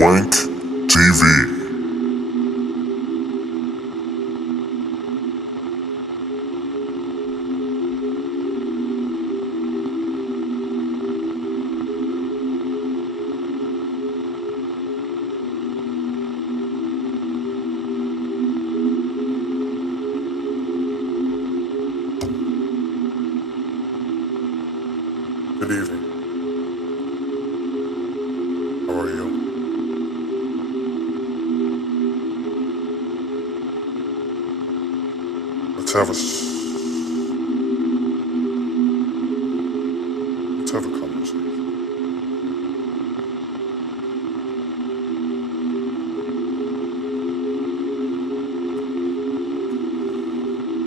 SWANC TV. Good evening. How are you? Let's have a conversation.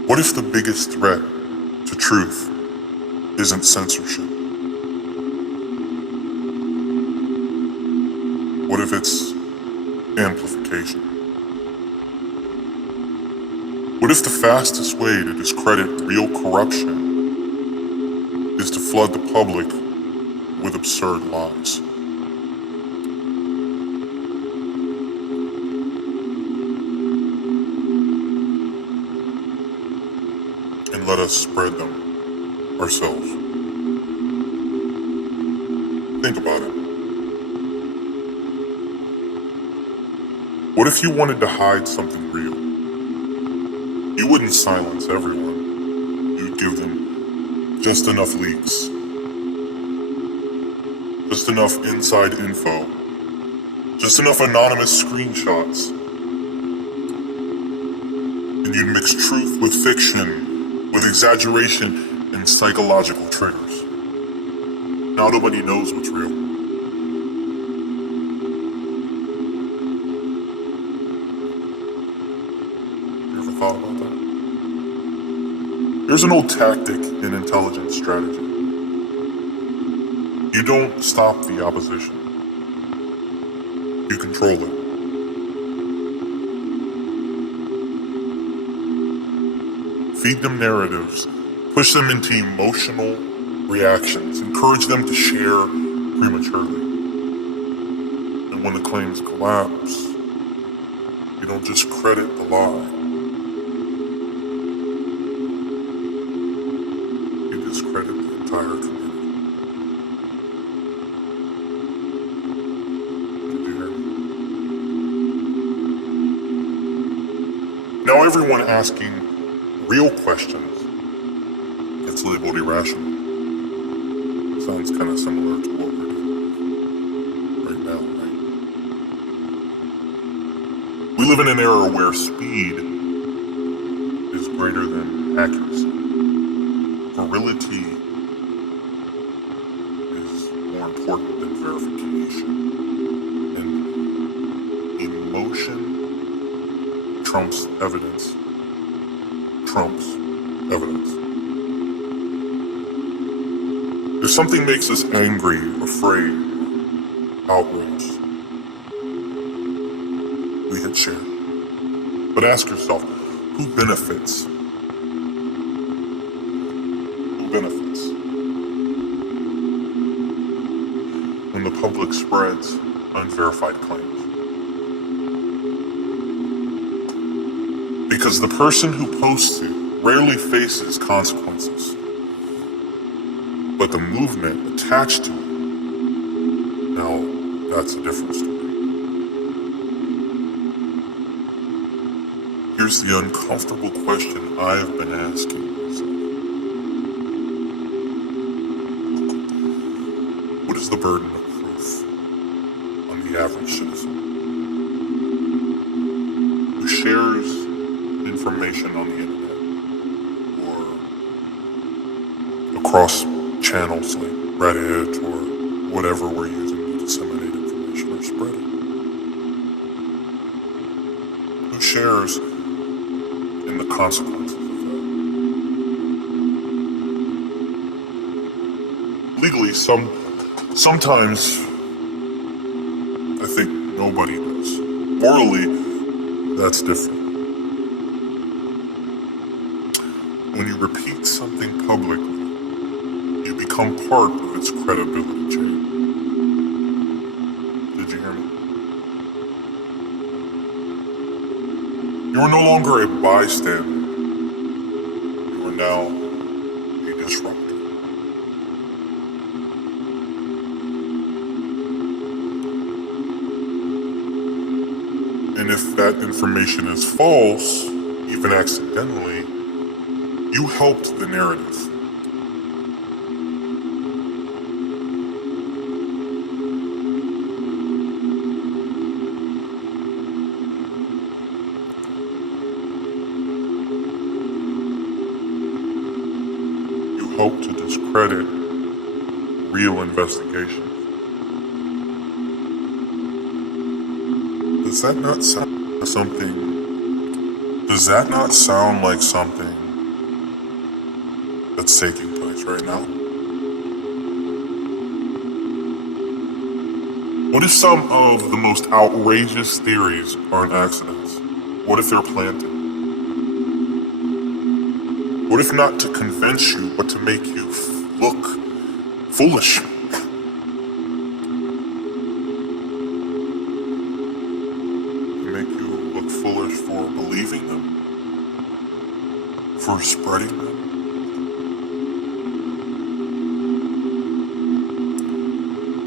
What if the biggest threat to truth isn't censorship? What if it's amplification? What if the fastest way to discredit real corruption is to flood the public with absurd lies? And let us spread them ourselves. Think about it. What if you wanted to hide something real? You wouldn't silence everyone. You'd give them just enough leaks, just enough inside info, just enough anonymous screenshots. And you'd mix truth with fiction, with exaggeration and psychological triggers. Now nobody knows what's real. Thought about that? Here's an old tactic in intelligence strategy. You don't stop the opposition. You control it. Feed them narratives. Push them into emotional reactions. Encourage them to share prematurely. And when the claims collapse, you don't just credit the lie. Discredit the entire community. Did you hear me? Now everyone asking real questions gets labeled irrational. Sounds kind of similar to what we're doing right now, right? We live in an era where speed is greater than accuracy. Virility is more important than verification. And emotion trumps evidence. If something makes us angry, afraid, outraged, we hit share. But ask yourself, who benefits? When the public spreads unverified claims. Because the person who posts it rarely faces consequences. But the movement attached to it, now that's a different story. Here's the uncomfortable question I have been asking myself. What is the burden of proof on the average citizen who shares information on the internet or across channels like Reddit or whatever we're using to disseminate information or spread it? Who shares in the consequences of that? Legally, sometimes I think nobody does. Morally, that's different. When you repeat something publicly, you become part of its credibility chain. Did you hear me? You are no longer a bystander. You are now a disruptor. And if that information is false, even accidentally, you helped the narrative. You helped to discredit real investigations. Does that not sound like something? Does that not sound like something that's taking place right now? What if some of the most outrageous theories aren't accidents? What if they're planted? What if not to convince you, but to make you look foolish? Foolish for believing them, for spreading them.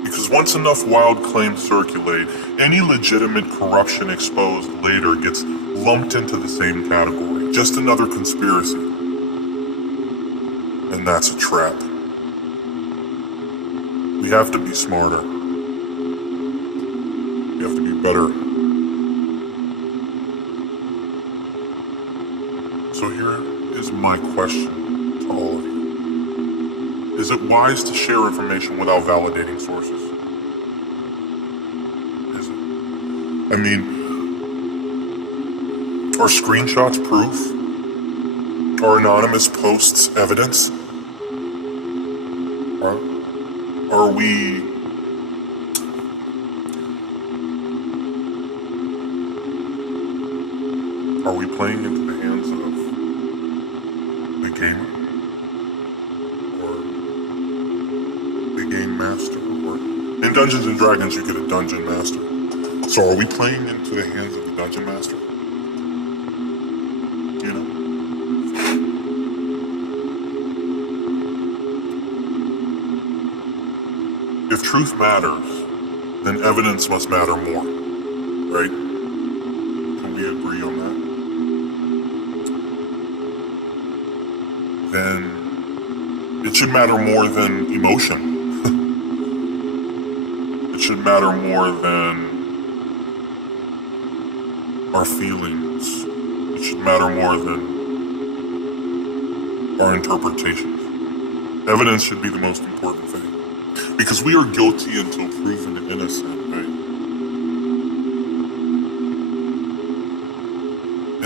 Because once enough wild claims circulate, any legitimate corruption exposed later gets lumped into the same category. Just another conspiracy. And that's a trap. We have to be smarter. We have to be better. So here is my question to all of you. Is it wise to share information without validating sources? Is it? I mean, are screenshots proof? Are anonymous posts evidence? Are we... Are we playing into the hands of the gamer? Or the game master? Or in Dungeons and Dragons you get a dungeon master. So are we playing into the hands of the dungeon master? You know? If truth matters, then evidence must matter more, right? Can we agree on that? Then it should matter more than emotion. It should matter more than our feelings. It should matter more than our interpretations. Evidence should be the most important thing. Because we are guilty until proven innocent, right?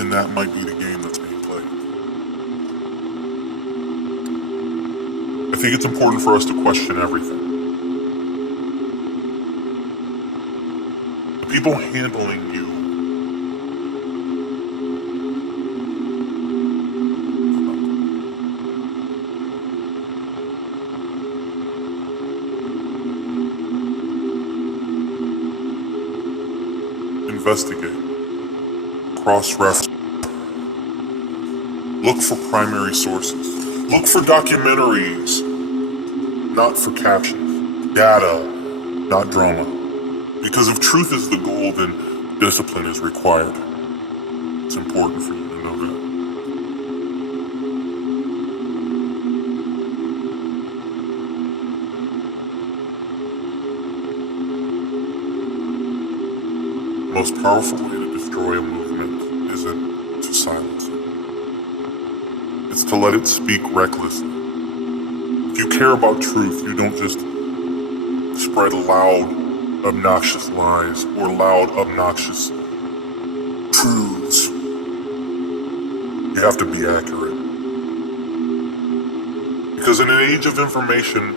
And that might be the game that's being played. I think it's important for us to question everything. The people handling you investigate, cross-reference, look for primary sources, look for documentaries, not for captions, data, not drama. Because if truth is the goal, then discipline is required. It's important for you to know that. The most powerful way to destroy a movement isn't to silence it. It's to let it speak recklessly. If you care about truth, you don't just spread loud, obnoxious lies or loud, obnoxious truths. You have to be accurate. Because in an age of information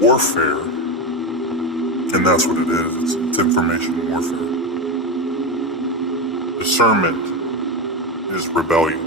warfare, and that's what it is, it's information warfare. Discernment is rebellion.